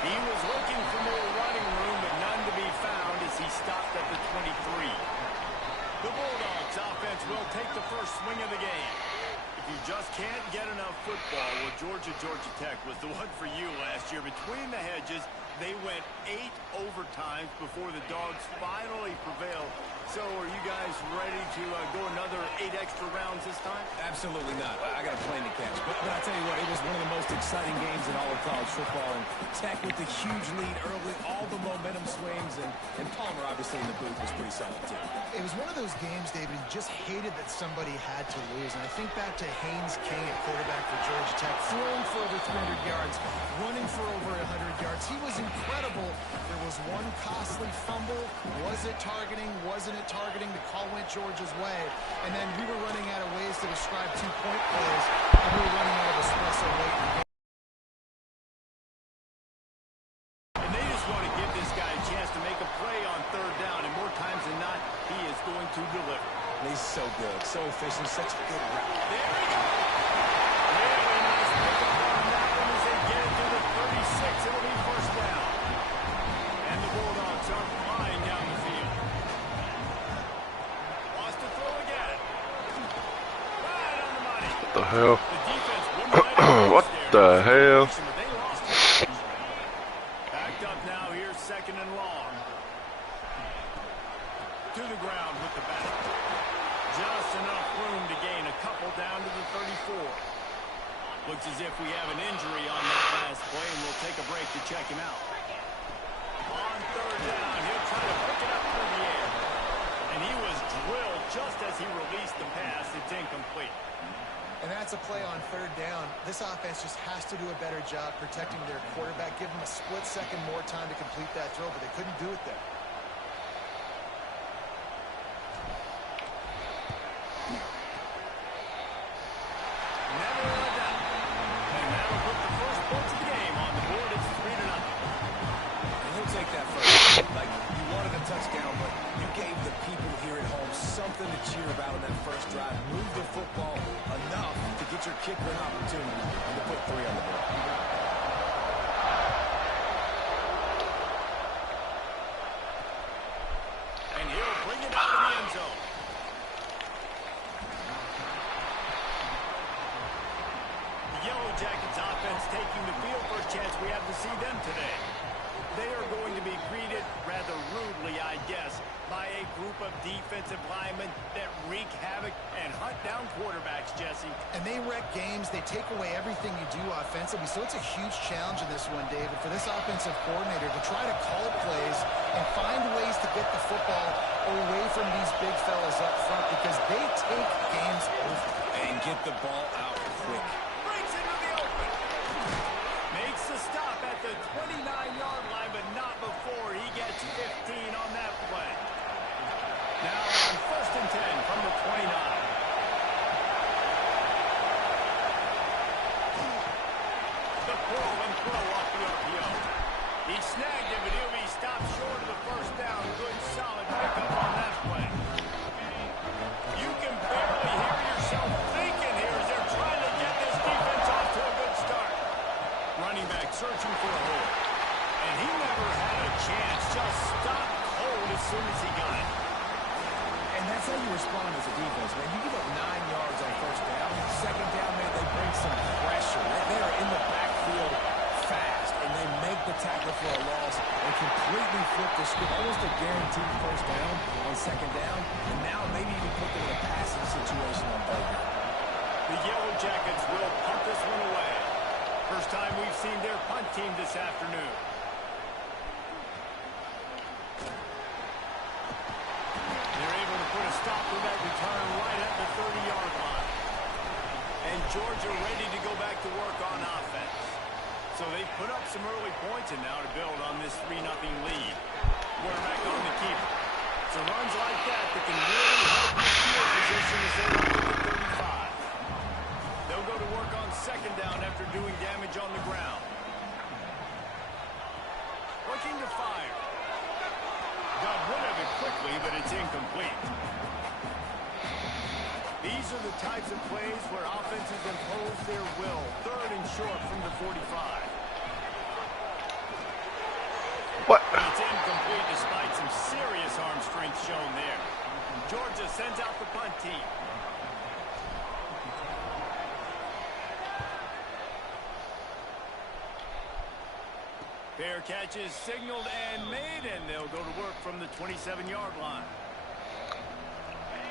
He was looking for more running room, but none to be found as he stopped at the 23. The Bulldogs offense will take the first swing of the game. If you just can't get enough football, well, Georgia Tech was the one for you last year. Between the hedges, they went 8 overtimes before the Dogs finally prevailed. So are you guys ready to go another 8 extra rounds this time? Absolutely not. I got a plane to catch. But I tell you what, it was one of the most exciting games in all of college football. And Tech with the huge lead early, all the momentum swings. And Palmer, obviously, in the booth was pretty solid, too. It was one of those games, David, you just hated that somebody had to lose. And I think back to Haynes King at quarterback for Georgia Tech, throwing for over 300 yards, running for over 100 yards. He was incredible. There was one costly fumble. Was it targeting? Wasn't it targeting? The call went Georgia's way. And then we were running out of ways to describe 2-point plays, and we were running out of espresso late in the game. And they just want to give this guy a chance to make a play on third down, and more times than not, he is going to deliver. He's so good, so efficient, such a good route. There we go. Really nice pickup on that one as they get it to the 36. It'll be first down. And the Bulldogs are flying down the field. Wants to throw again. Right on the money. What the hell? The defense wouldn't let it What the hell? They lost it. Backed up now here, second and long. To the ground with the back. Just enough room to gain a couple down to the 34. Looks as if we have an injury on that last play, and we'll take a break to check him out. On third down, he'll try to pick it up through the air. And he was drilled just as he released the pass. It's incomplete. And that's a play on third down. This offense just has to do a better job protecting their quarterback. Give them a split second more time to complete that throw, but they couldn't do it there. Never a doubt. And that'll put the first points of the game on the board. It's 3-0. And he'll take that first. Like, you wanted a touchdown, but you gave the people here at home something to cheer about on that first drive. Move the football enough to get your kicker an opportunity and to put 3 on the board. And he'll bring it out of the end zone. The Yellow Jackets offense taking the field. First chance we have to see them today. They are going to be greeted rather rudely, I guess, by a group of defensive linemen that wreak havoc and hunt down quarterbacks, Jesse. And they wreck games. They take away everything you do offensively. So it's a huge challenge in this one, David, for this offensive coordinator to try to call plays and find ways to get the football away from these big fellas up front, because they take games over. And get the ball out quick. Breaks into the open. Makes the stop at the 29-yard line, but not before he gets 15 on that play. Now on first and 10 from the 29. The pull and throw off the RPO. He snagged it, but he'll be stopped short of the first down. Good, solid pickup on that play. You can barely hear yourself thinking here as they're trying to get this defense off to a good start. Running back searching for a hole. And he never had a chance. Just stopped cold as soon as he got it. And that's how you respond as a defense, man. You give up 9 yards on first down. Second down, man, they bring some pressure. They are in the backfield fast, and they make the tackle for a loss and completely flip the script. Almost a guaranteed first down on second down, and now maybe even put them in a passing situation on third down. The Yellow Jackets will punt this one away. First time we've seen their punt team this afternoon. They're able to put a stop to that return right at the 30-yard line. And Georgia ready to go back to work on offense. So they put up some early points, and now to build on this 3-0 lead. Quarterback on the keeper. So runs like that can really help the field position as they run to the 35. They'll go to work on second down after doing damage on the ground. Looking to fire. Got rid of it quickly, but it's incomplete. These are the types of plays where offenses impose their will. Third and short from the 45. What? It's incomplete despite some serious arm strength shown there. Georgia sends out the punt team. Fair catch is signaled and made, and they'll go to work from the 27-yard line.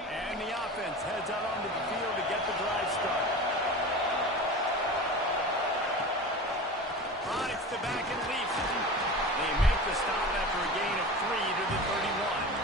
And the offense heads out onto the field to get the drive started. Prods the back and leaps it. They make the stop after a gain of 3 to the 31.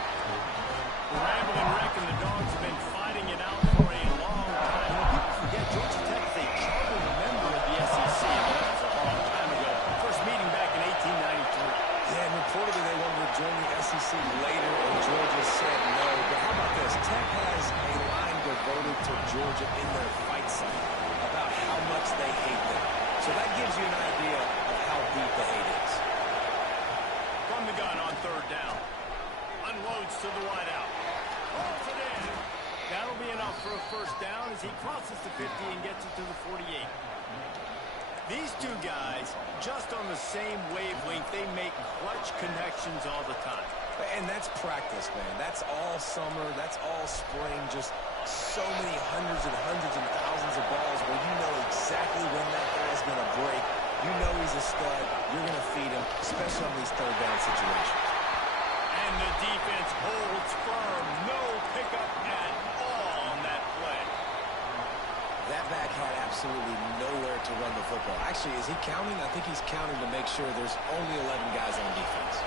The rambling wreck and the Dogs have been fighting it out for a long time. And people forget Georgia Tech is a charter member of the SEC. That was a long time ago. First meeting back in 1893. Yeah, and reportedly they wanted to join the SEC later, and Georgia said no. But how about this? Tech has a line devoted to Georgia in their fight song about how much they hate them. So that gives you an idea of how deep the hate is. From the gun on third down. Unloads to the wideout. Holds it in. That'll be enough for a first down as he crosses the 50 and gets it to the 48. These two guys, just on the same wavelength, they make clutch connections all the time. And that's practice, man. That's all summer. That's all spring. Just so many hundreds and thousands of balls where you know exactly when that guy's going to break. You know he's a stud. You're going to feed him, especially on these third down situations. And the defense holds firm. No pickup at all on that play. That back had absolutely nowhere to run the football. Actually, is he counting? I think he's counting to make sure there's only 11 guys on defense.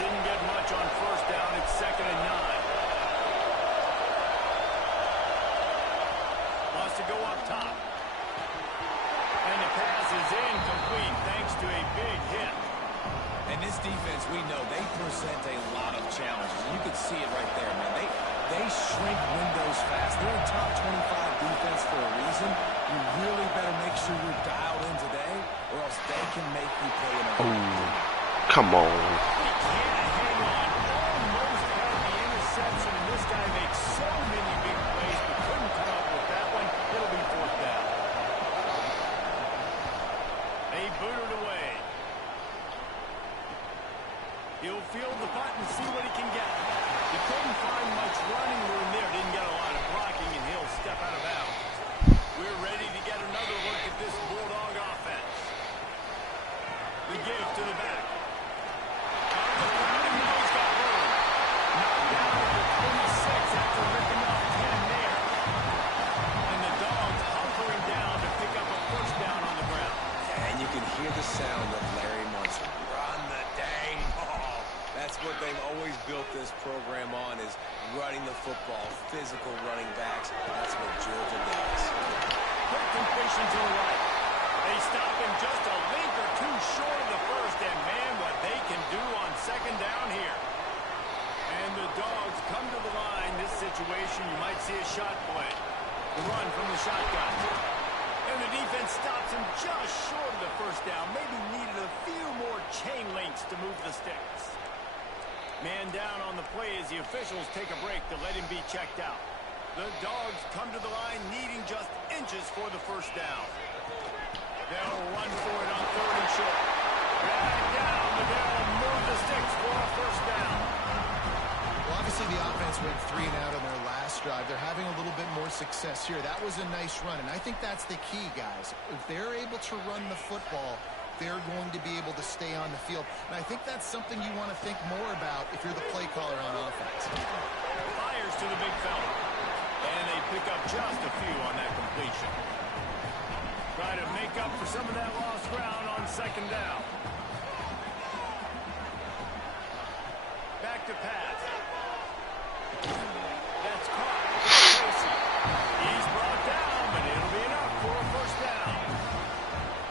Didn't get much on first down. It's 2nd and 9. Wants to go up top. And the pass is incomplete thanks to a big hit. And this defense, we know, they present a lot of challenges. You can see it right there, man. They shrink windows fast. They're a top 25 defense for a reason. You really better make sure you're dialed in today, or else they can make you pay in a hurry. Come on. He can't hang on. Almost had the interception, and this guy makes so many big plays, but couldn't come up with that one. It'll be 4th down. They boot it away. He'll field the punt and see what he can get. He couldn't find much running room there. Didn't get a lot of blocking, and he'll step out of bounds. We're ready to get another look at this Bulldog offense. The give to the back. Now he's got room. Knocked down at the 26 after ripping off 10 there. And the Dogs hunkering down to pick up a first down on the ground. And you can hear the sound of Larry Munson. Run the dang ball. That's what they've always built this program on, is running the football, physical running backs. That's what Georgia does. Quick completion to the right. They stop him just a link or two short of the first, and man, what they can do on 2nd down here. And the Dogs come to the line. This situation, you might see a shot play. The run from the shotgun. And the defense stops him just short of the first down. Maybe needed a few more chain links to move the sticks. Man down on the play as the officials take a break to let him be checked out. The Dogs come to the line needing just inches for the first down. They'll run for it on 3rd and short. Back down, but they'll move the sticks for a first down. Well, obviously the offense went 3 and out on their last drive. They're having a little bit more success here. That was a nice run, and I think that's the key, guys. If they're able to run the football, they're going to be able to stay on the field. And I think that's something you want to think more about if you're the play caller on offense. Fires to the big fella. And they pick up just a few on that completion. Try to make up for some of that lost ground on 2nd down. Back to pass. That's caught. He's brought down, but it'll be enough for a first down.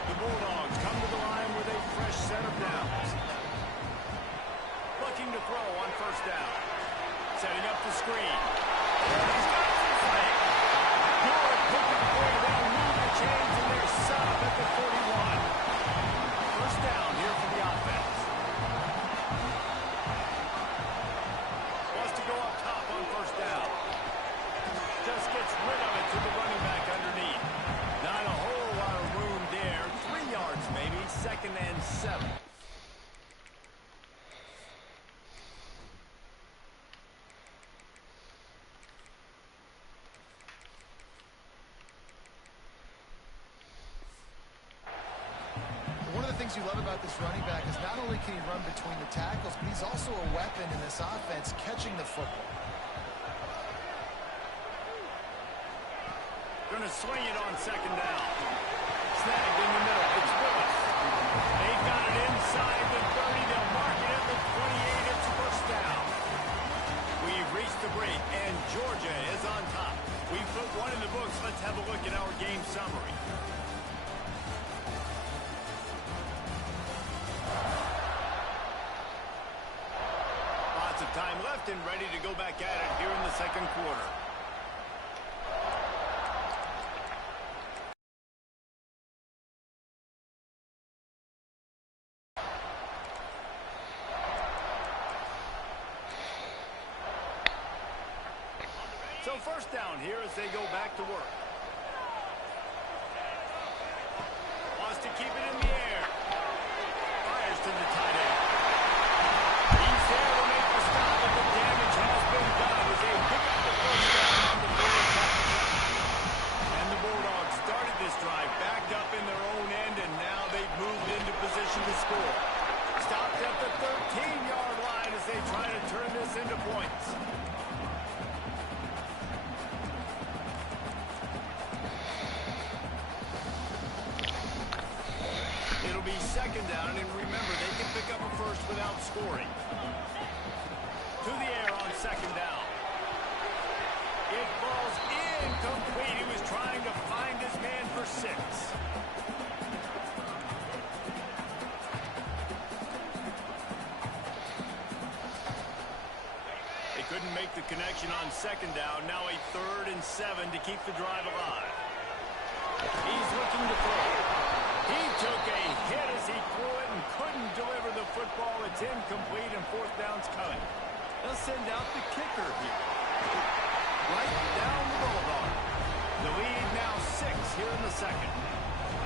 The Bulldogs come to the line with a fresh set of downs. Looking to throw on first down. Setting up the screen. He's got some play. Good pickup there. They'll move the chains, and they're set up at the 41. First down here for the offense. Wants to go up top on first down. Just gets rid of it to the running back underneath. Not a whole lot of room there. 3 yards maybe. 2nd and 7. things you love about this running back is not only can he run between the tackles, but he's also a weapon in this offense, catching the football. Going to swing it on second down. Snagged in the middle. It's Willis. They've got it inside the 30. They'll mark it at the 28. It's first down. We've reached the break, and Georgia is on top. We've put one in the books. Let's have a look at our game summary. Lots of time left and ready to go back at it here in the second quarter. So first down here as they go back to work. Wants to keep it in the air. Fires to the tight end. He's there to make the stop, but the damage has been done as they pick up the first down on the third catch. And the Bulldogs started this drive backed up in their own end, and now they've moved into position to score. Stopped at the 13-yard line as they try to turn this into points. It'll be second down, and remember, they can pick up a first without scoring. To the air on second down. It falls incomplete. He was trying to find his man for 6. They couldn't make the connection on second down. Now a 3rd and 7 to keep the drive alive. He's looking to throw. He took a hit as he threw it and couldn't deliver the football. It's incomplete and 4th down's coming. They'll send out the kicker here. Right down the boulevard. The lead now 6 here in the second.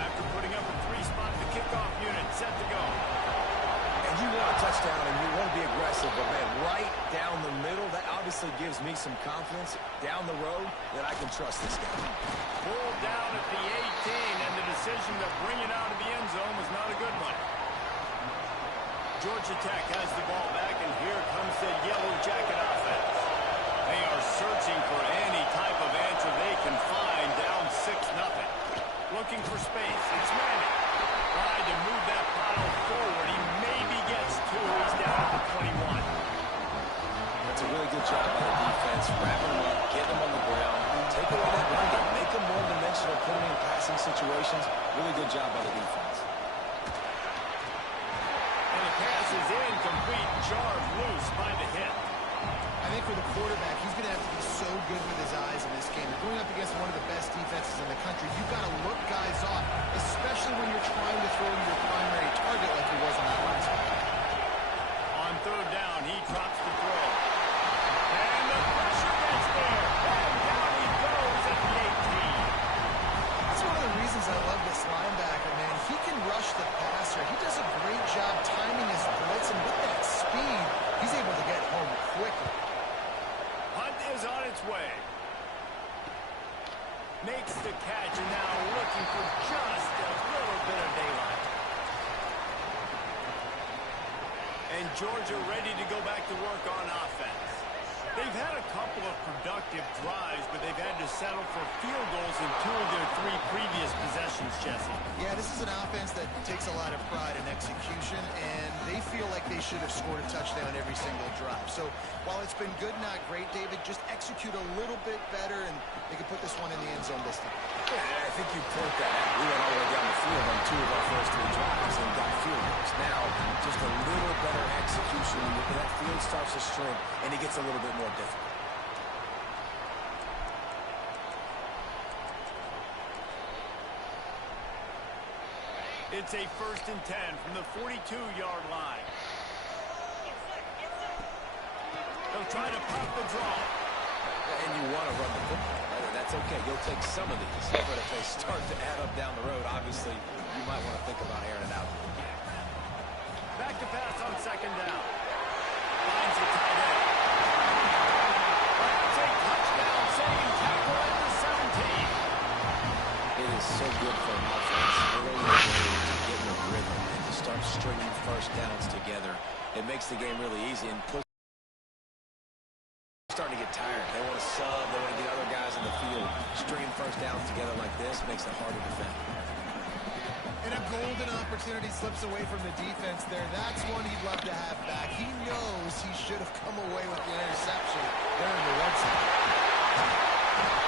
After putting up a 3-spot, the kickoff unit set to go. And you want a touchdown and you want to be aggressive, but man, right down the middle, that obviously gives me some confidence down the road that I can trust this guy. Pulled down at the 18, and the decision to bring it out of the end zone was not a good one. Georgia Tech has the ball back, and here comes the Yellow Jacket offense. They are searching for any type of answer they can find, down 6-0. Looking for space. It's Manning. Tried to move that pile forward. He maybe gets 2. He's down at the 21. That's a really good job by the defense. Wrap him up, get him on the ground, take away that run game, make him one-dimensional, put him in passing situations. Really good job by the defense. And the pass is incomplete. Jarred loose by the hit. I think for the quarterback, he's going to have to be so good with his eyes in this game. You're going up against one of the best defenses in the country. You've got to look guys off, especially when you're trying to throw to your primary target like he was on that last one. On 3rd down, he drops the throw. And the pressure gets there. And down he goes at the 18. That's one of the reasons I love this linebacker, man. He can rush the passer. He does a great job timing his blitz, and with that speed, he's able to get home quickly. Hunt is on its way. Makes the catch, and now looking for just a little bit of daylight. And Georgia ready to go back to work on offense. They've had a couple of productive drives, but they've had to settle for field goals in 2 of their 3 previous possessions, Jesse. Yeah, this is an offense that takes a lot of pride in execution, and they feel like they should have scored a touchdown every single drive. So while it's been good, not great, David, just execute a little bit better, and they can put this one in the end zone this time. Yeah, I think you point that out. We went all the way down the field on 2 of our first 3 drives and got field goals. Now, just a little better execution when that field starts to shrink and it gets a little bit more difficult. It's a 1st and 10 from the 42-yard line. They'll try to pop the draw. And you want to run the football, right? That's okay. You'll take some of these. But if they start to add up down the road, obviously, you might want to think about airing it out. Back to pass on second down. Finds the tight end. That's a touchdown, saving tackle at the 17. It is so good for an offense early in the game to get in a rhythm and to start stringing first downs together. It makes the game really easy, and starting to get tired. They want to sub. They want to get other guys in the field. Stringing first downs together like this makes it hard to defend. And a golden opportunity slips away from the defense there. That's one he'd love to have back. He knows he should have come away with the interception there in the red zone.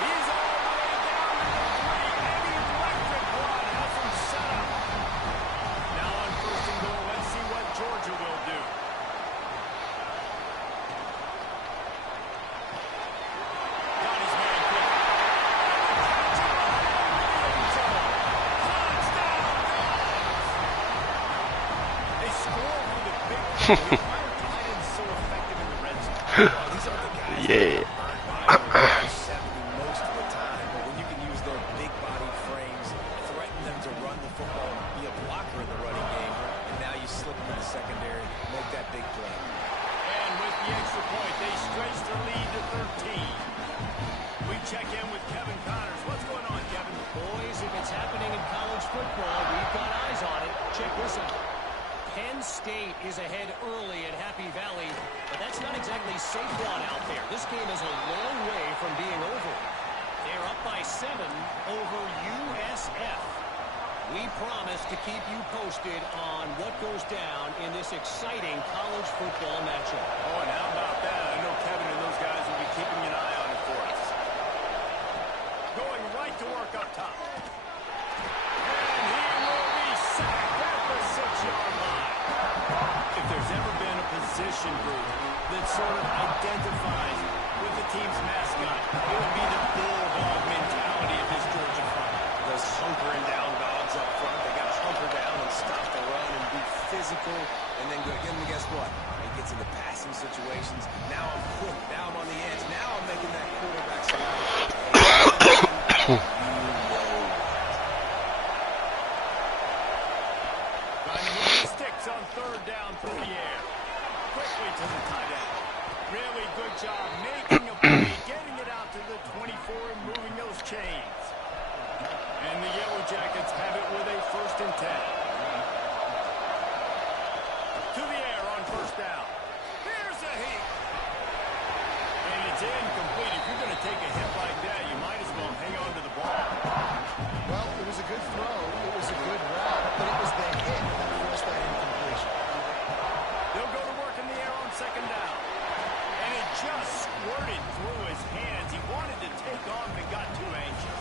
He's all the way down to the 3, and the electric one has him set up. Now on first and goal, let's see what Georgia will do. Got his man quick. They score for the big play. Why are tight ends so effective in the red zone? These are the guys Yeah. most of the time, but when you can use their big body frames, threaten them to run the football and be a blocker in the running game, and now you slip into the secondary, make that big play. And with the extra point, they stretch their lead to 13. We check in with Kevin Connors. What's going on, Kevin? Boys, if it's happening in college football, we've got eyes on it. Check this out. Penn State is ahead early at Happy Valley, but that's not exactly Saquon out there. This game is a long way from being over. They're up by 7 over USF. We promise to keep you posted on what goes down in this exciting college football matchup. Oh, and how about that? I know Kevin and those guys will be keeping an eye on it for us. Going right to work up top. And he will be sacked at the 6-yard line. If there's ever been a position group that sort of identifies with the team's mascot, it would be the bulldog mentality of this Georgia front. Those hunkering down dogs up front, they got to hunker down and stop the run and be physical, and then go again. And guess what? It gets into passing situations. Now I'm quick. Now I'm on the edge. Now I'm making that quarterback slide. Sticks on third down through the air. Quickly to the tight end. Really good job making a play, getting it out to the 24 and moving those chains. And the Yellow Jackets have it with a 1st and 10. To the air on first down. Here's a hit. And it's incomplete. If you're going to take a hit like that, you might as well hang on to the ball. Well, it was a good throw. It was a good route, but it was the hit that forced that incompletion. They'll go to work in the air on second down. And it just squirted through his hands. He wanted to take off and got too anxious.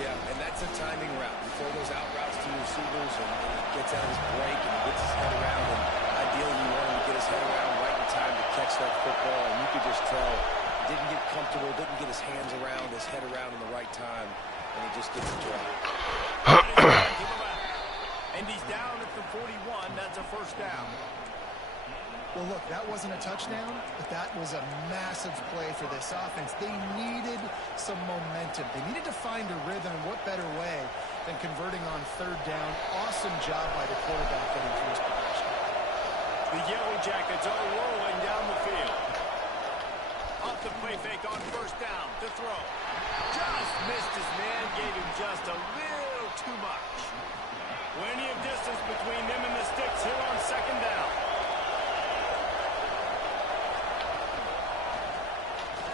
Yeah, and that's a timing route. You throw those out routes to your receivers, and he gets out his break and he gets his head around. And ideally, you want him to get his head around right in time to catch that football. And you could just tell he didn't get comfortable, didn't get his hands around, his head around in the right time, and he just gets the drop. And he's down at the 41. That's a first down. Well, look, that wasn't a touchdown, but that was a massive play for this offense. They needed some momentum. They needed to find a rhythm, and what better way than converting on third down. Awesome job by the quarterback getting through his progression. The Yellow Jackets are rolling down the field. Off the play fake on first down to throw. Just missed his man, gave him just a little too much. Plenty of distance between them and the sticks here on second down.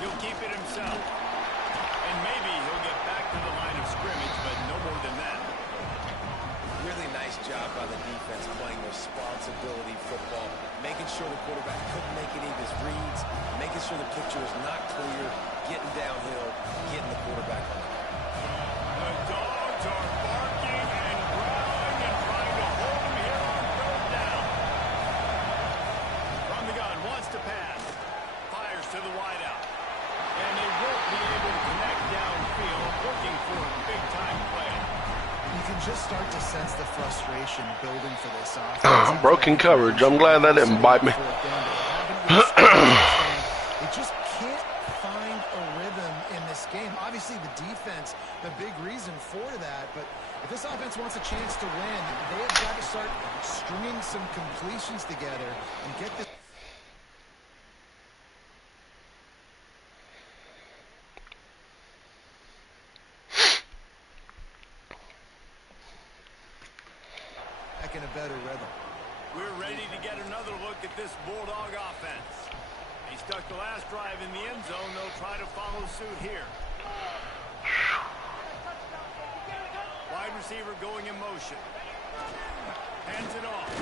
He'll keep it himself. And maybe he'll get back to the line of scrimmage, but no more than that. Really nice job by the defense playing responsibility football, making sure the quarterback couldn't make any of his reads, making sure the picture is not clear, getting downhill, getting the quarterback on. The dogs are barking and growling and trying to hold him here on third down. From the gun, wants to pass. Fires to the wideout. And they won't be able to connect downfield, looking for a big-time play. You can just start to sense the frustration building for this offense. Broken coverage. I'm glad that didn't bite me. They just can't find a rhythm in this game. Obviously, the defense, the big reason for that. But if this offense wants a chance to win, they have got to start stringing some completions together and get this. In a better rhythm. We're ready to get another look at this Bulldog offense. He stuck the last drive in the end zone. They'll try to follow suit here. Wide receiver going in motion. Hands it off.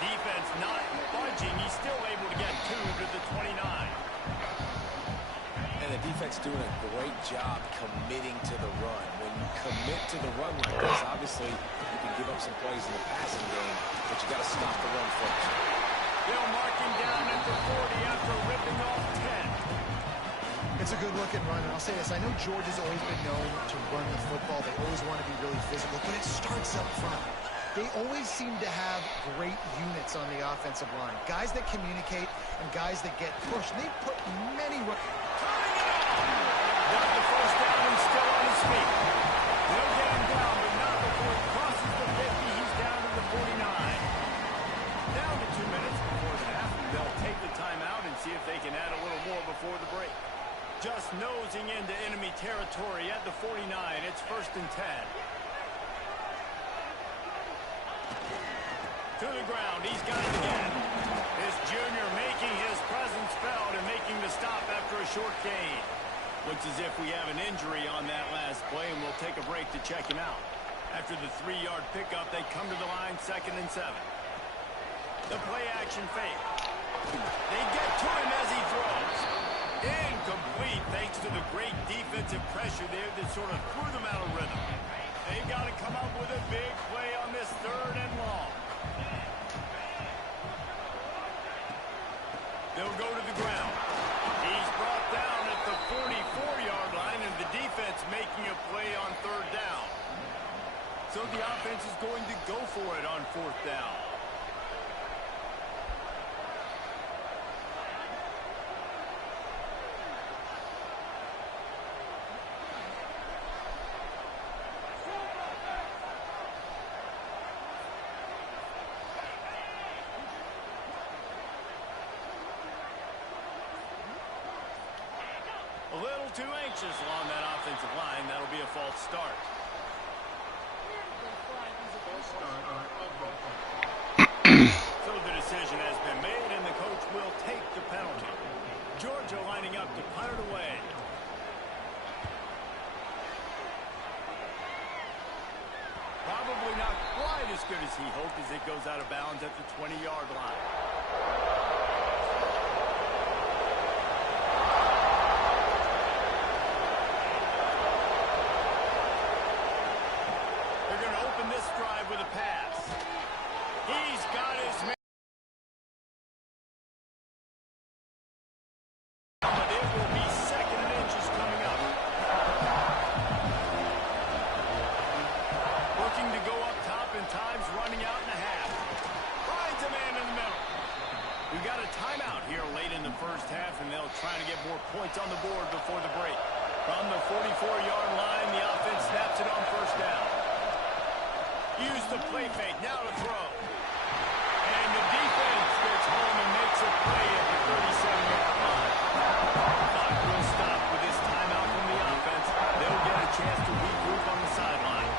Defense not budging. He's still able to get 2 to the 29. And the defense doing a great job committing to the run. When you commit to the run like this, obviously you can give up some plays in the passing game, but you got to stop the run first. They'll mark him down at the 40 after ripping off 10. It's a good looking run, and I'll say this. I know George has always been known to run the football. They always want to be really physical, but it starts up front. They always seem to have great units on the offensive line. Guys that communicate and guys that get pushed. They put many... Got the first down and still on his feet. They'll get him down, but not before he crosses the 50. He's down to the 49. Down to 2 minutes before the half. They'll take the timeout and see if they can add a little more before the break. Just nosing into enemy territory at the 49. It's 1st and 10. To the ground. He's got it again. This junior making his presence felt and making the stop after a short gain. Looks as if we have an injury on that last play, and we'll take a break to check him out. After the 3-yard pickup, they come to the line 2nd and 7. The play action fake. They get to him as he throws. Incomplete thanks to the great defensive pressure there that sort of threw them out of rhythm. They've got to come up with a big play on this 3rd and long. They'll go to the ground. He's brought down at the 44-yard line, and the defense making a play on 3rd down. So the offense is going to go for it on 4th down. A little too anxious along that offensive line. That'll be a false start. So the decision has been made, and the coach will take the penalty. Georgia lining up to punt it away. Probably not quite as good as he hoped as it goes out of bounds at the 20-yard line. This drive with a pass. He's got his man. But it will be 2nd and inches coming up. Looking to go up top, and time's running out in a half. Finds a man in the middle. We got a timeout here late in the 1st half, and they'll try to get more points on the board before the break. From the 44-yard line, the offense snaps it on 1st down. Use the play fake, now to throw. And the defense gets home and makes a play at the 37-yard line. Clock will stop with this timeout from the offense. They'll get a chance to regroup on the sideline.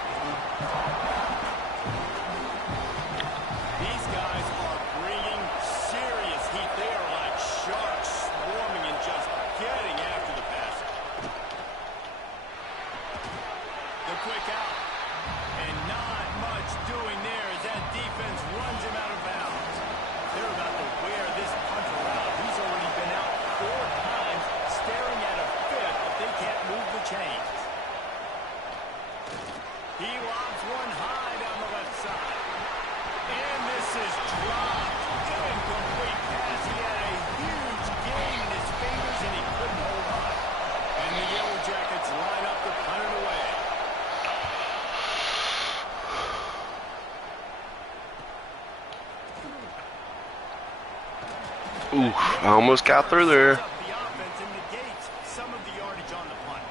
These guys are bringing serious heat. They are like sharks swarming and just getting after the passer. The quick out. And not much doing there as that defense runs him out of bounds. They're about to wear this punter out. He's already been out 4 times, staring at a 5th, but they can't move the chains. He lobs one high down the left side. And this is dropped. Incomplete pass. He had a huge gain in his fingers, and he couldn't hold on. And the Yellow Jackets line up to punt it away. Ooh, I almost got through there. The offense and negates some of the yardage on the punt.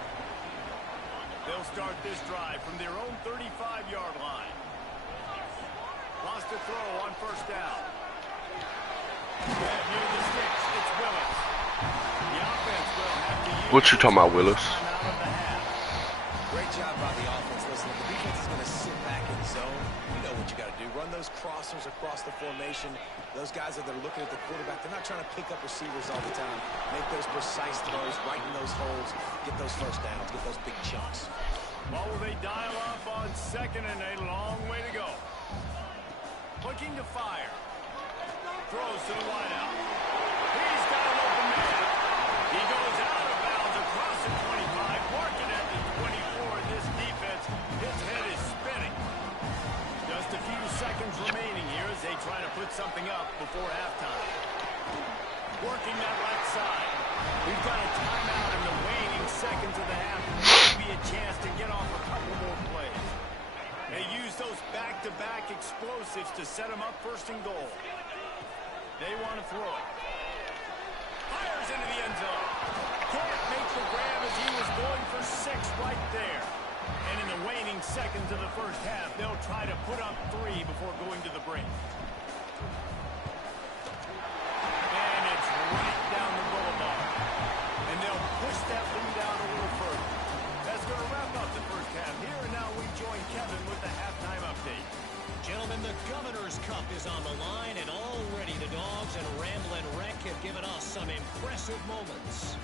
They'll start this drive from their own 35-yard line. Lost a throw on 1st down. And near the sticks, it's Willis. The offense will have to use. What you talking about, Willis? Great job by the offense. Listen, if the defense is going to sit back in zone, you know what you got to do. Run those crossers across the formation. Those guys that are looking at the quarterback, they're not trying to pick up receivers all the time. Make those precise throws, right in those holes, get those first downs, get those big chunks. Well, will they dial up on second and a long way to go? Looking to fire. Throws to the wideout. He's got an open man. He goes out of bounds across the 25, marking at the 24. This defense, his head is spinning. Just a few seconds remaining here as they try to put something up before halftime. Working that left side. We've got a timeout in the waning seconds of the half. Maybe a chance to get off a couple more plays. They use those back-to-back explosives to set them up first and goal. They want to throw it. Fires into the end zone. Can't make the grab as he was going for 6 right there. And in the waning seconds of the first half, they'll try to put up 3 before going to the break. And it's right down the boulevard. And they'll push that lead out a little further. That's going to wrap up the first half. Here and now we join Kevin with the halftime update. Gentlemen, the Governor's Cup is on the line, and already the Dogs and Ramblin' Wreck have given us some impressive moments.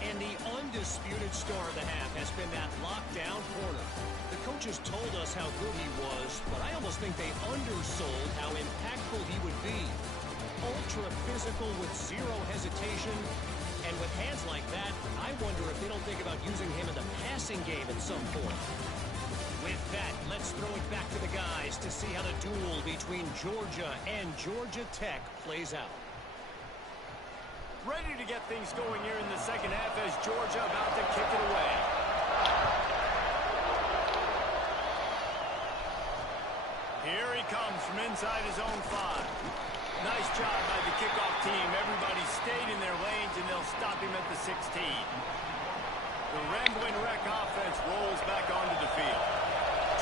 And the undisputed star of the half has been that lockdown corner. The coaches told us how good he was, but I almost think they undersold how impactful he would be. Ultra physical with zero hesitation, and with hands like that, I wonder if they don't think about using him in the passing game at some point. With that, let's throw it back to the guys to see how the duel between Georgia and Georgia Tech plays out. Ready to get things going here in the second half as Georgia about to kick it away. Here he comes from inside his own 5. Nice job by the kickoff team. Everybody stayed in their lanes, and they'll stop him at the 16. The Ramblin' Wreck offense rolls back onto the field.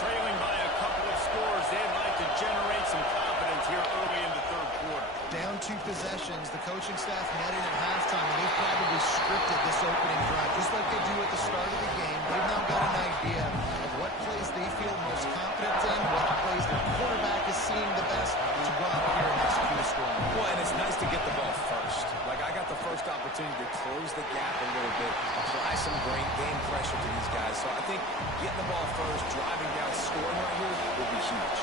Trailing by a couple of scores, they'd like to generate some confidence here early in the third quarter. Down 2 possessions, the coaching staff met in at halftime, and they've probably scripted this opening drive, just like they do at the start of the game. They've now got an idea of what plays they feel most confident in, what plays their quarterback is seeing the best to go out here and execute a score. Well, and it's nice to get the ball first. Like, I got the first opportunity to close the gap a little bit, apply some great game pressure to these guys. So I think getting the ball first, driving down, scoring right here will be huge.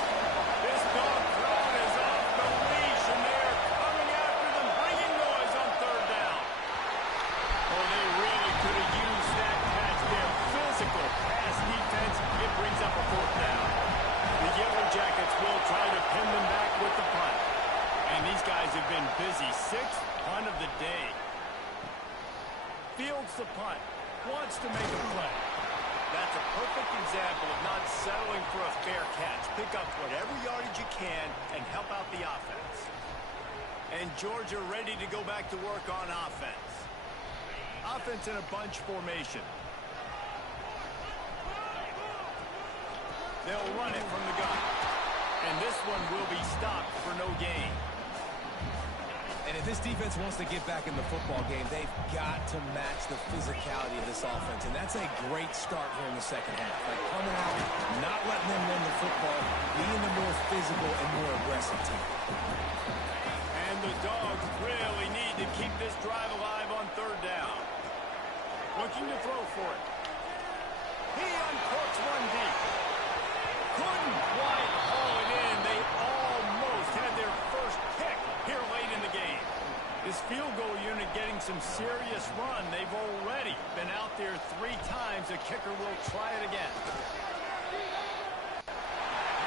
This dog crowd is off the leash, and they are coming after them, bringing noise on third down. Oh, they really could have used that catch there. Physical pass defense. It brings up a 4th down. The Yellow Jackets will try to pin them back with the punt. And these guys have been busy. 6th punt of the day. Fields the punt. Wants to make a play. That's a perfect example of not settling for a fair catch. Pick up whatever yardage you can and help out the offense. And Georgia ready to go back to work on offense. Offense in a bunch formation. They'll run it from the gun. And this one will be stopped for no gain. And if this defense wants to get back in the football game, they've got to match the physicality of this offense. And that's a great start here in the second half. Like, coming out, not letting them run the football, being the more physical and more aggressive team. And the Dogs really need to keep this drive alive on third down. Looking to throw for it. He uncorks one deep. Couldn't quite haul it in. They almost had their first pick here late in the game. This field goal unit getting some serious run. They've already been out there 3 times. The kicker will try it again.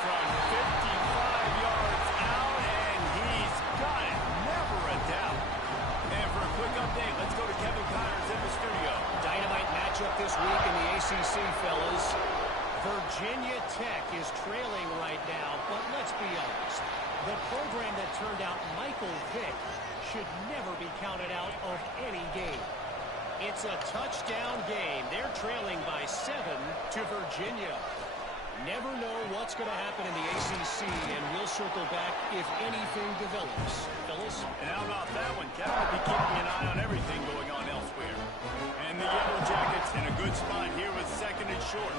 From 55 yards out, and he's got it. Never a doubt. And for a quick update, let's go to Kevin Connors in the studio. Dynamite matchup this week in the ACC, fellas. Virginia Tech is trailing right now, but let's be honest. The program that turned out Michael Vick should never be counted out of any game. It's a touchdown game. They're trailing by 7 to Virginia. Never know what's going to happen in the ACC, and we'll circle back if anything develops. Phyllis? And how about that one? Kevin will be keeping an eye on everything going on elsewhere. And the Yellow Jackets in a good spot here with 2nd and short.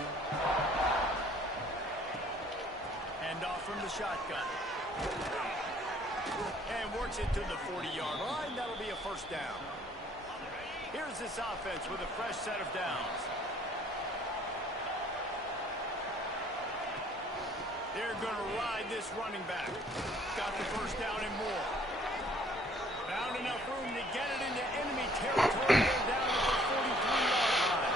And off from the shotgun. And works it to the 40-yard line. That'll be a first down. Here's this offense with a fresh set of downs. They're going to ride this running back. Got the first down and more. Found enough room to get it into enemy territory. They're down at the 43-yard line.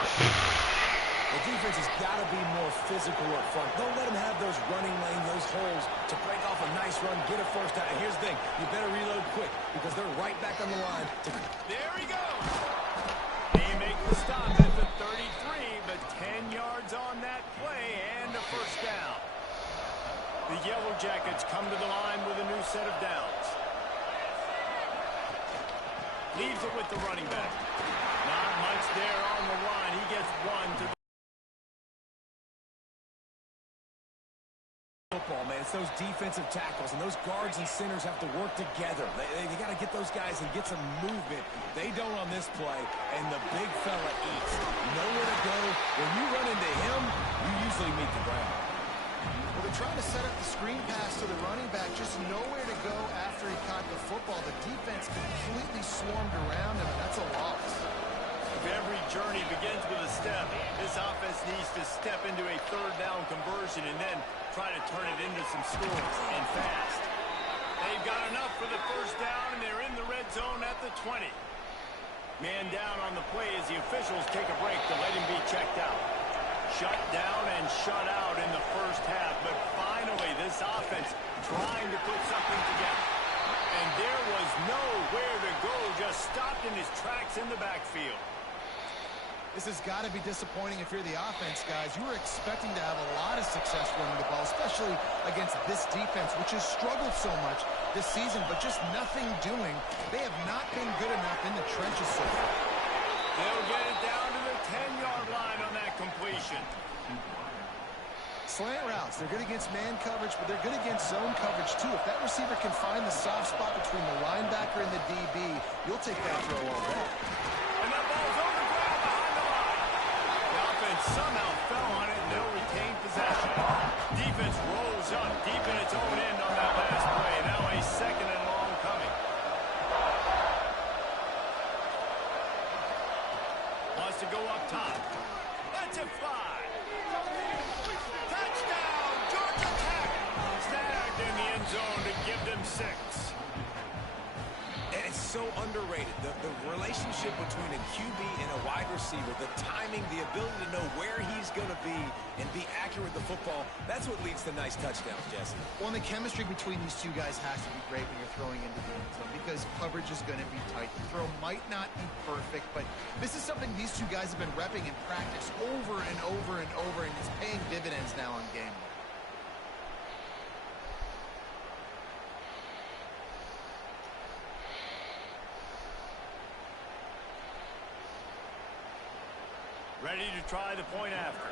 The defense has got to be more physical up front. Don't let them have those running lanes, those holes to break off a nice run, get a first down. And here's the thing, you better reload quick because they're right back on the line. There he goes. They make the stop at the 33, but 10 yards on that play and a first down. The Yellow Jackets come to the line with a new set of downs. Leaves it with the running back. Not much there on the line. He gets one to the football, man. It's those defensive tackles, and those guards and centers have to work together. They got to get those guys and get some movement. They don't on this play, and the big fella eats. Nowhere to go. When you run into him, you usually meet the ground. Well, they're trying to set up the screen pass to the running back, just nowhere to go after he caught the football. The defense completely swarmed around him, and that's a loss. If every journey begins with a step, this offense needs to step into a third down conversion and then try to turn it into some scores, and fast. They've got enough for the first down, and they're in the red zone at the 20. Man down on the play as the officials take a break to let him be checked out. Shut down and shut out in the first half, but finally this offense trying to put something together. And there was nowhere to go, just stopped in his tracks in the backfield. This has got to be disappointing if you're the offense, guys. You were expecting to have a lot of success running the ball, especially against this defense, which has struggled so much this season, but just nothing doing. They have not been good enough in the trenches so far. They'll get it down to the 10-yard line on that completion. Slant routes, they're good against man coverage, but they're good against zone coverage too. If that receiver can find the soft spot between the linebacker and the DB, you'll take that throw all day. And that ball's on the ground behind the line. The offense somehow fell on it, and they'll retain possession. Defense rolls up deep in its own end on that last play. Now a second and long coming. Wants to go up top. Let's it fly. Touchdown, Georgia Tech. Snagged in the end zone to give them 6. And it's so underrated. The relationship between a QB and a wide receiver, the timing, the ability to know where he's going to be and be accurate with the football, that's what leads to nice touchdowns, Jesse. Well, and the chemistry between these two guys has to be great when you're throwing into the end zone because coverage is going to be tight. The throw might not be perfect, but this is something these two guys have been repping in practice over and over and over, and it's paying dividends now on game day. Ready to try the point after.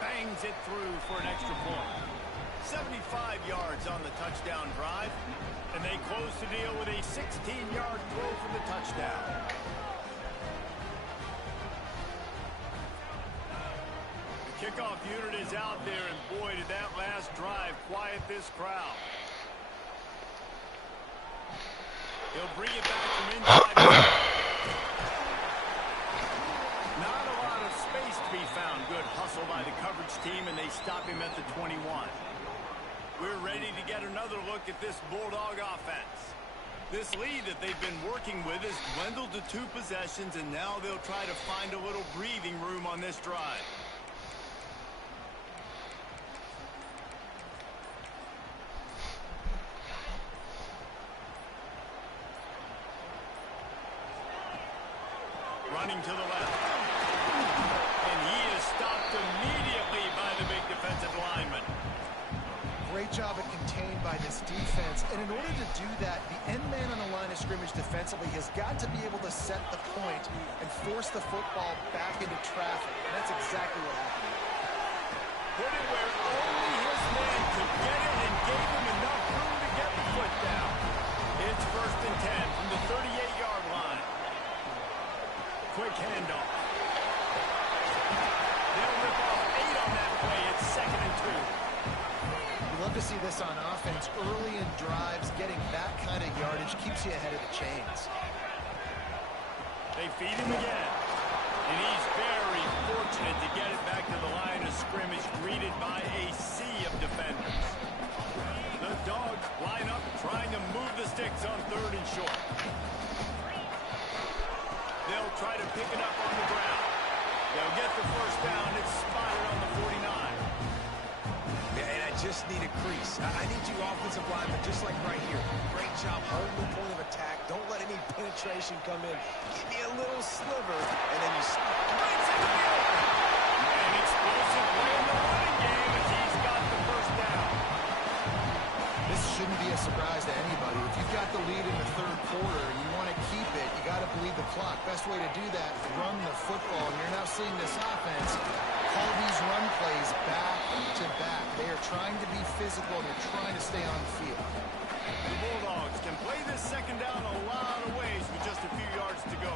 Bangs it through for an extra point. 75 yards on the touchdown drive, and they close the deal with a 16-yard throw for the touchdown. The kickoff unit is out there, and boy, did that last drive quiet this crowd. He'll bring it back from inside. Not a lot of space to be found. Good hustle by the coverage team, and they stop him at the 21. We're ready to get another look at this Bulldog offense. This lead that they've been working with has dwindled to 2 possessions, and now they'll try to find a little breathing room on this drive. Running to the left. And he is stopped immediately by the big defensive lineman. Great job at contained by this defense. And in order to do that, the end man on the line of scrimmage defensively has got to be able to set the point and force the football back into traffic. And that's exactly what happened. Put it where only his man could get it and gave him enough room to get the foot down. It's 1st and 10 from the 38-yard line. Quick handoff. They'll rip off 8 on to see this on offense. Early in drives, getting that kind of yardage keeps you ahead of the chains. They feed him again. And he's very fortunate to get it back to the line of scrimmage, greeted by a sea of defenders. The Dogs line up, trying to move the sticks on 3rd and short. They'll try to pick it up on the ground. They'll get the first down. It's spotted on the 49. Yeah, and I just need a crease. I need you offensive linemen, just like right here. Great job holding the point of attack. Don't let any penetration come in. Give me a little sliver, and then you right to the open. An explosive play in the running game as he's got the first down. This shouldn't be a surprise to anybody. If you've got the lead in the 3rd quarter and you want to keep it, you got to bleed the clock. Best way to do that, run the football. And you're now seeing this offense call these run plays back to back. They are trying to be physical. They're trying to stay on the field. The Bulldogs can play this second down a lot of ways with just a few yards to go.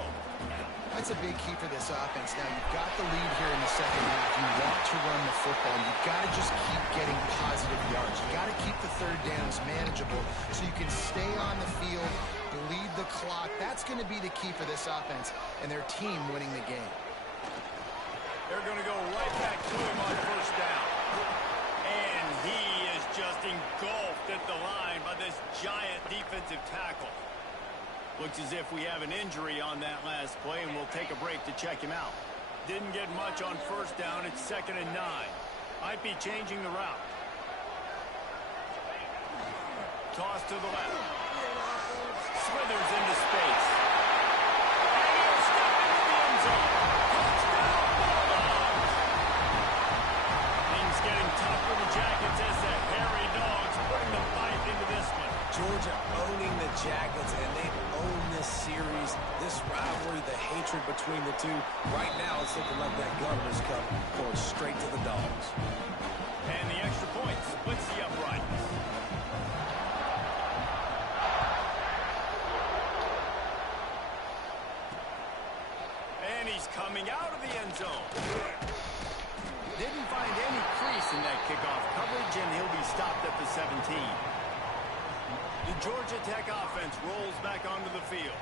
That's a big key for this offense. Now, you've got the lead here in the second half. You want to run the football. You've got to just keep getting positive yards. You've got to keep the 3rd downs manageable so you can stay on the field, bleed the clock. That's going to be the key for this offense and their team winning the game. They're going to go right back to him on first down. And he is just engulfed at the line by this giant defensive tackle. Looks as if we have an injury on that last play, and we'll take a break to check him out. Didn't get much on first down. It's 2nd and 9. Might be changing the route. Toss to the left. Smithers into space. And he'll step into the end zone. Touchdown, Bulldogs! Things getting tough for the Jackets as the hairy Dogs putting the fight into this one. Georgia owning the Jackets, and they've owned this series, this rivalry, the hatred between the two. Right now, it's looking like that Governor's Cup going straight to the Dogs. And the extra point splits the uprights. And he's coming out of the end zone. Didn't find any crease in that kickoff coverage, and he'll be stopped at the 17. The Georgia Tech offense rolls back onto the field.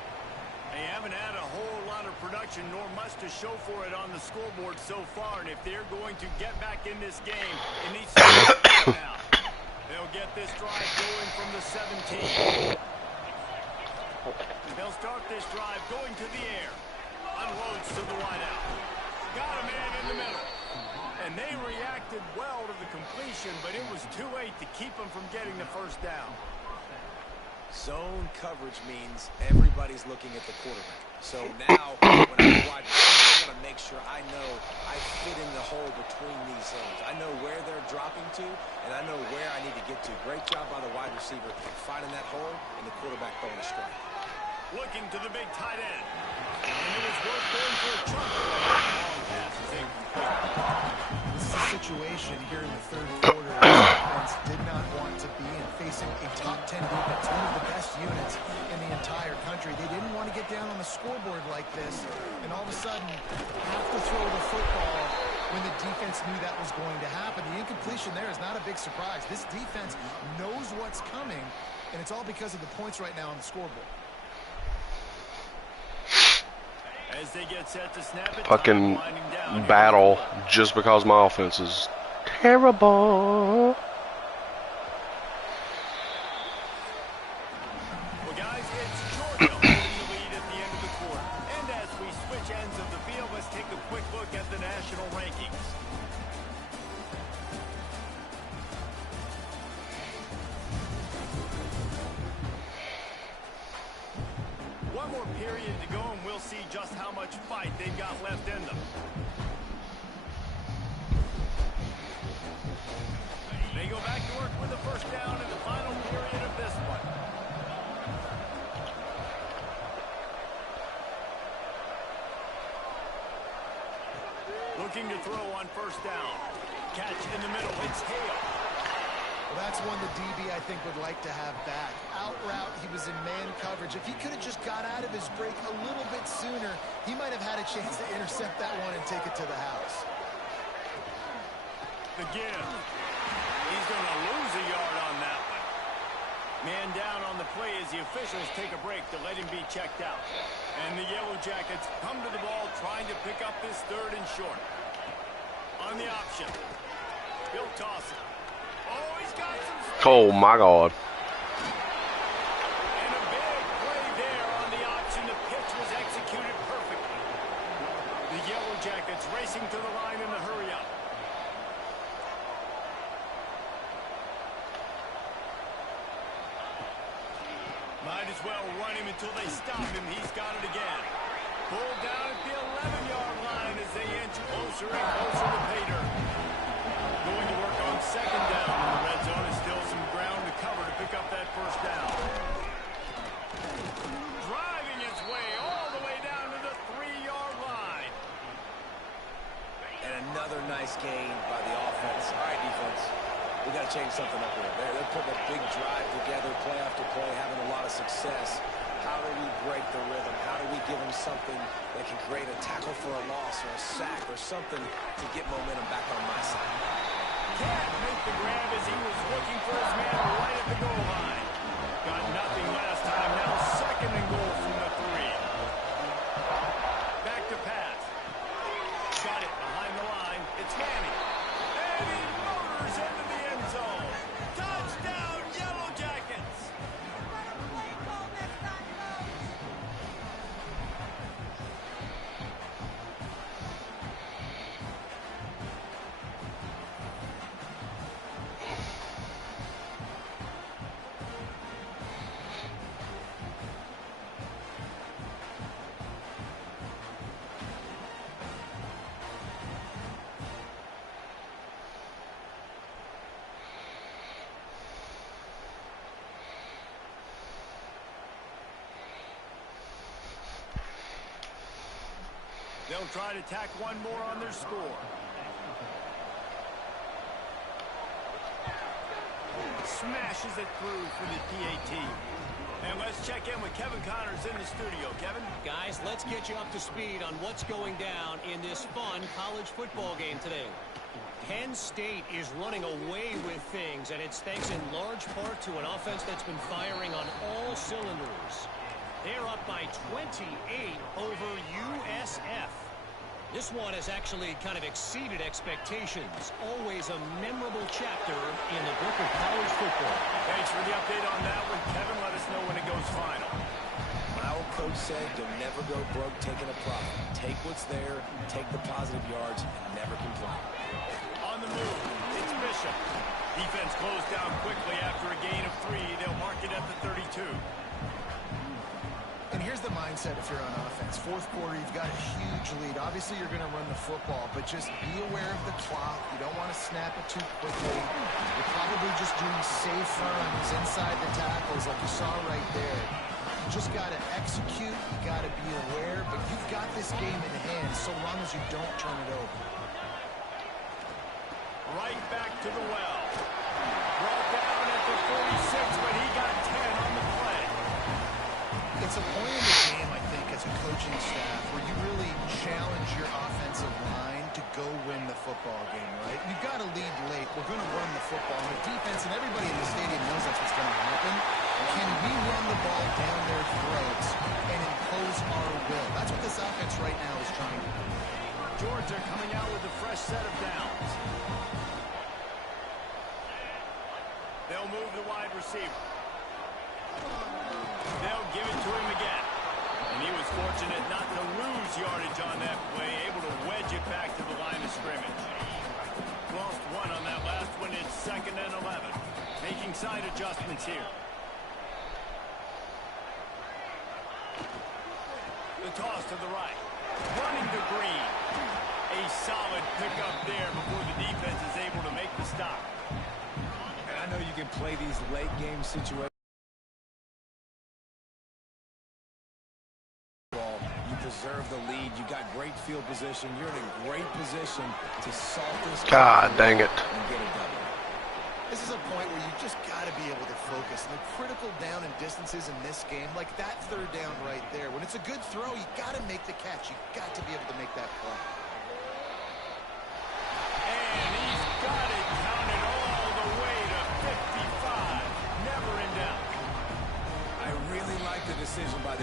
They haven't had a whole lot of production nor much to show for it on the scoreboard so far, and if they're going to get back in this game, it needs to be now. They'll get this drive going from the 17. They'll start this drive going to the air. Unloads to the wideout. Got a man in the middle. And they reacted well to the completion, but it was too late to keep them from getting the first down. Zone coverage means everybody's looking at the quarterback. So now, when I'm wide receiver, I got to make sure I know I fit in the hole between these zones. I know where they're dropping to, and I know where I need to get to. Great job by the wide receiver finding that hole, and the quarterback throwing a strike. Looking to the big tight end. And it was worth going for a chunk. Long pass is incomplete. This is a situation here in the 3rd quarter the offense did not want to be in, facing a top 10 defense, one of the best units in the entire country. They didn't want to get down on the scoreboard like this, and all of a sudden have to throw the football when the defense knew that was going to happen. The incompletion there is not a big surprise. This defense knows what's coming, and it's all because of the points right now on the scoreboard. As they get set to snap it, Fucking battle just because my offense is terrible. Well, guys, it's Georgia holding the lead at the end of the quarter. And as we switch ends of the field, let's take a quick look at the national rankings. One more period to go, and we'll see just how much fight they've got left in them. They go back to work with the first down in the final period of this one. Looking to throw on first down. Catch in the middle. It's Hale. Well, that's one the DB, I think, would like to have back. Out route, he was in man coverage. If he could have just got out of his break a little bit sooner, he might have had a chance to intercept that one and take it to the house. The give. He's going to lose a yard on that one. Man down on the play as the officials take a break to let him be checked out. And the Yellow Jackets come to the ball trying to pick up this 3rd and short. On the option. He'll toss it. Oh, he's got some speed. Oh, my God. And a big play there on the option. The pitch was executed perfectly. The Yellow Jackets racing to the line in the hurry up. Might as well run him until they stop him. He's got it again. Pulled down at the 11-yard line as they inch closer and closer to pay dirt. Going to work on 2nd down. In the red zone is still some ground to cover to pick up that 1st down. Driving its way all the way down to the 3-yard line. And another nice gain by the offense. All right, defense. We got to change something up here. They're putting a big drive together, play after play, having a lot of success. How do we break the rhythm? How do we give them something that can create a tackle for a loss or a sack or something to get momentum back on my side? Can't make the grab as he was looking for his man right at the goal line. Got nothing last time. Now 2nd and goal from the 3. Back to pass. Got it behind the line. It's Manning. And he motors into the end zone. Touchdown, Yellow Jackets. They'll try to tack one more on their score. Smashes it through for the PAT. And let's check in with Kevin Connors in the studio. Kevin? Guys, let's get you up to speed on what's going down in this fun college football game today. Penn State is running away with things, and it's thanks in large part to an offense that's been firing on all cylinders. They're up by 28 over USF. This one has actually kind of exceeded expectations. Always a memorable chapter in the book of college football. Thanks for the update on that one, Kevin. Let us know when it goes final. My old coach said, you'll never go broke taking a profit. Take what's there, take the positive yards, and never complain. On the move, it's Bishop. Defense closed down quickly after a gain of 3. They'll mark it at the 32. And here's the mindset if you're on offense. 4th quarter, you've got a huge lead. Obviously, you're going to run the football, but just be aware of the clock. You don't want to snap it too quickly. You're probably just doing safe runs inside the tackles like you saw right there. You just got to execute. You got to be aware, but you've got this game in hand so long as you don't turn it over. Right back to the well. Brought down at the 46, but he got 10 on the play. It's a point in the game, I think, as a coaching staff, where you really challenge your offensive line to go win the football game, right? You've got to lead late. We're going to run the football. And the defense and everybody in the stadium knows that's what's going to happen. Can we run the ball down their throats and impose our will? That's what this offense right now is trying to do. Georgia coming out with a fresh set of downs. They'll move the wide receiver. They'll give it to him again. And he was fortunate not to lose yardage on that play, able to wedge it back to the line of scrimmage. Lost 1 on that last one. It's 2nd and 11. Making side adjustments here. The toss to the right. Running to Green. A solid pickup there before the defense is able to make the stop. And I know you can play these late game situations. You preserve the lead. You got great field position. You're in a great position to solve this. God dang it. And get it done. This is a point where you just got to be able to focus. And the critical down and distances in this game, like that 3rd down right there, when it's a good throw, you got to make the catch. You got to be able to make that play. And he's got it counted all the way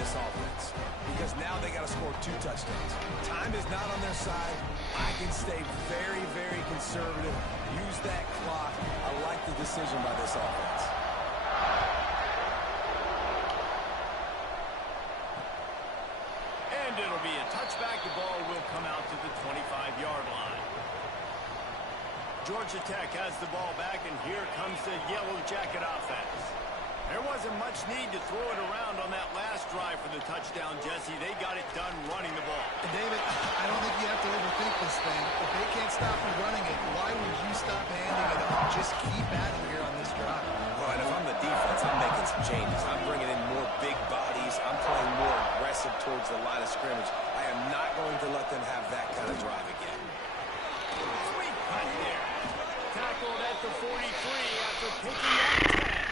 this offense because now they got to score 2 touchdowns. Time is not on their side. I can stay very, very conservative. Use that clock. I like the decision by this offense. And it'll be a touchback. The ball will come out to the 25-yard line. Georgia Tech has the ball back, and here comes the Yellow Jacket offense. There wasn't much need to throw it around on that last drive for the touchdown, Jesse. They got it done running the ball. And David, I don't think you have to overthink this thing. If they can't stop you running it, why would you stop handing it off? Just keep at it here on this drive. Well, and if I'm the defense, I'm making some changes. I'm bringing in more big bodies. I'm playing more aggressive towards the line of scrimmage. I am not going to let them have that kind of drive again. Sweet cut there. Tackled at the 43 after picking up 10.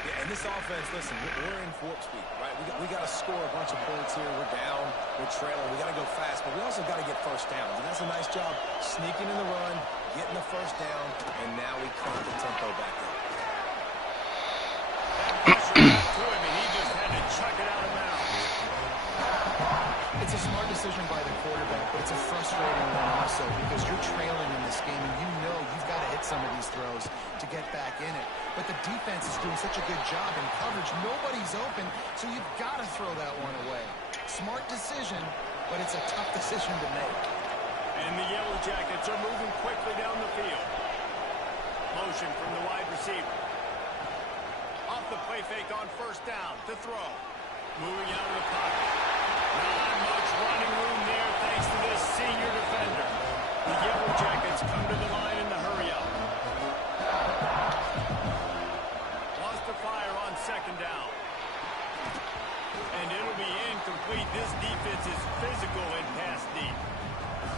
Yeah, and this offense, listen, we're in warp speed, right? We got to score a bunch of points here. We're down. We're trailing. We got to go fast, but we also got to get first downs. And that's a nice job sneaking in the run, getting the first down, and now we crank the tempo back up. Pressure got to him, and he just had to chuck it out of bounds. It's a smart decision by the quarterback, but it's a frustrating one also because you're trailing in this game and you know you've got to hit some of these throws to get back in it. But the defense is doing such a good job in coverage. Nobody's open, so you've got to throw that one away. Smart decision, but it's a tough decision to make. And the Yellow Jackets are moving quickly down the field. Motion from the wide receiver. Off the play fake on first down to throw. Moving out of the pocket. Not much running room there thanks to this senior defender. The Yellow Jackets come to the line in the hurry-up. Lost the fire on second down. And it'll be incomplete. This defense is physical and pass deep.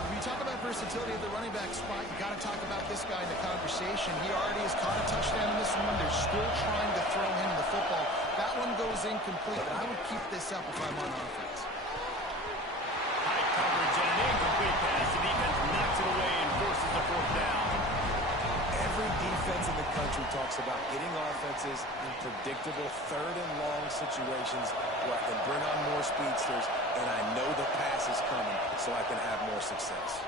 When you talk about versatility at the running back spot, you got to talk about this guy in the conversation. He already has caught a touchdown in this one. They're still trying to throw him the football. That one goes incomplete, but I would keep this up if I'm on offense. High coverage and an incomplete pass. The defense knocks it away and forces the fourth down. Every defense in the country talks about getting offenses in predictable third and long situations where I can bring on more speedsters and I know the pass is coming so I can have more success.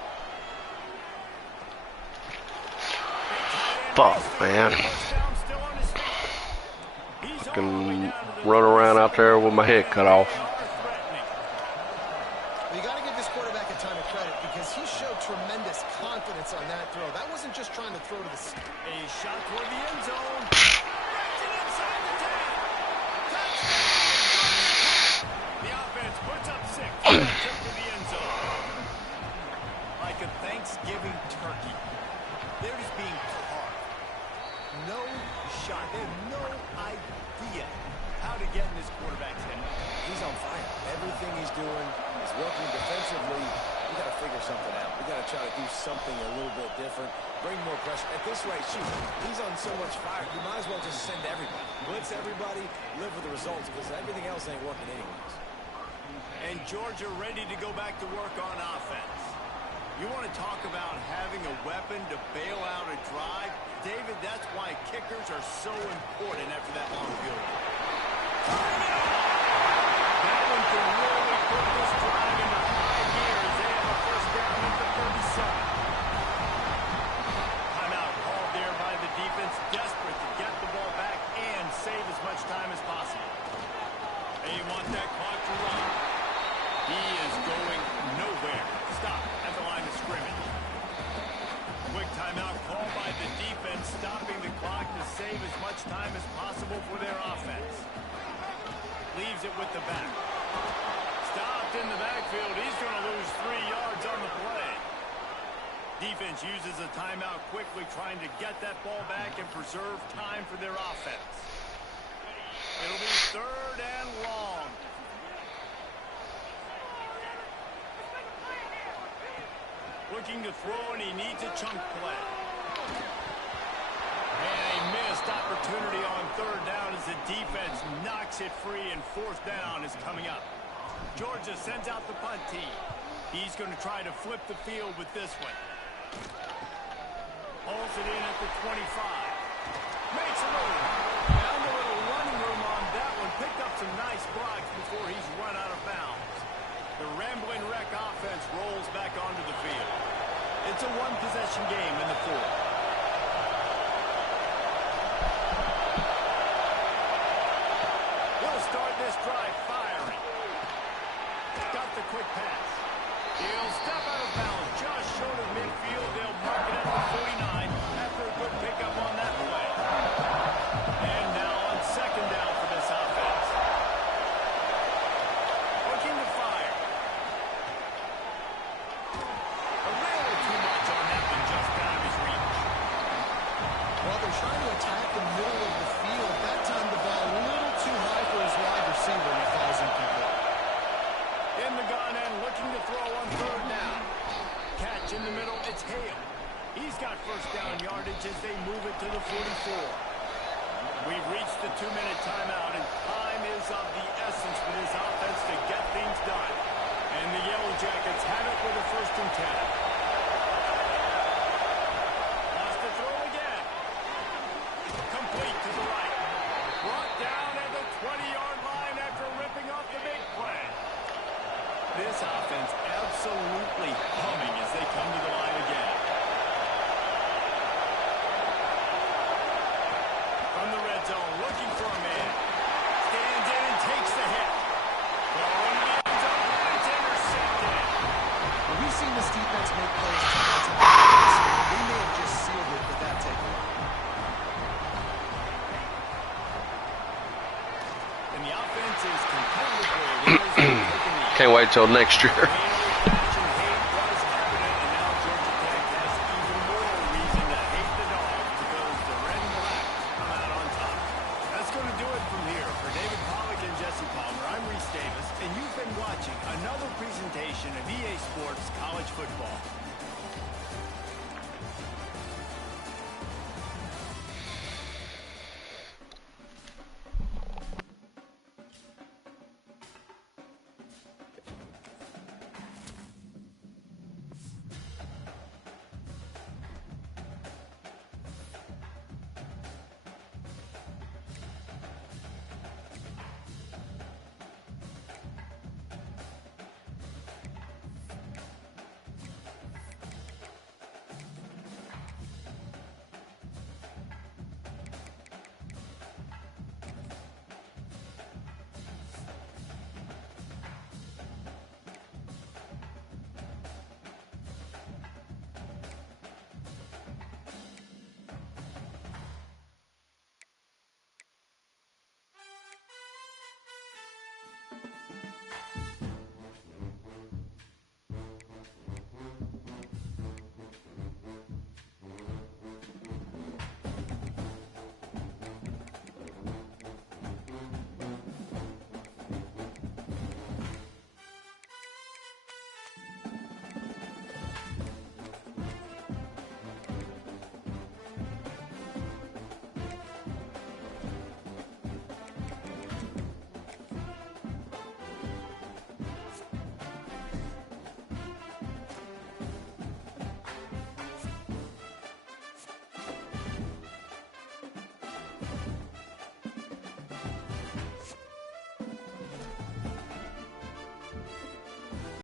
Fuck, man. I can run around out there with my head cut off. You got to give this quarterback a ton of credit because he showed tremendous confidence on that throw. That wasn't just trying to throw to the... A shot toward the end zone. Inside the 10. The offense puts up 6. Trip to the end zone. Like a Thanksgiving turkey. They're just being carved. No shot. They have no idea how to get in this quarterback's head. He's on fire. Everything he's doing is working defensively. We got to figure something out. We got to try to do something a little bit different. Bring more pressure. At this rate, shoot, he's on so much fire. You might as well just send everybody. Blitz everybody, live with the results because everything else ain't working anyways. And Georgia ready to go back to work on offense. You want to talk about having a weapon to bail out a drive? David, that's why kickers are so important after that long field goal. That one can really put this drive into high gear as they have a first down at the 37. Timeout called there by the defense, desperate to get the ball back and save as much time as possible. They want that clock to run. He is going nowhere. Stop at the line of scrimmage. Quick timeout called by the defense, stopping the clock to save as much time as possible for their offense. Leaves it with the back. Stopped in the backfield. He's going to lose 3 yards on the play. Defense uses a timeout quickly, trying to get that ball back and preserve time for their offense. It'll be third and long. Looking to throw, and he needs a chunk play. And a missed opportunity on third down as the defense knocks it free, and fourth down is coming up. Georgia sends out the punt team. He's going to try to flip the field with this one. Holds it in at the 25. Makes a move. Found a little running room on that one. Picked up some some nice blocks before he's run out of bounds. The rambling wreck offense rolls back onto the field. It's a one-possession game in the fourth. He'll start this drive firing. Got the quick pass. He'll step out of bounds just short of midfield. They'll mark it at the 49 after a good pickup on that play. And now on second down for this offense. Looking to fire. A little too much on that one, just out of his reach. While they're trying to attack the middle of the field, that time the ball a little too high for his wide receiver, and he falls incomplete. In the gun and looking to throw on third down. Catch in the middle, it's Hale. He's got first down yardage as they move it to the 44. We've reached the 2-minute timeout, and time is of the essence for this offense to get things done. And the Yellow Jackets have it with a 1st and 10. Wants to throw again. Complete to the right. Brought down at the 20-yard line after ripping off the big play. This offense absolutely humming as they come to the line again. From the red zone, looking for a man. Stands in and takes the hit. Throwing in the end zone, it's intercepted. Well, we've seen this defense make plays time and time again. They may have just sealed it with that takeaway. And the offense is competitive. Can't wait till next year.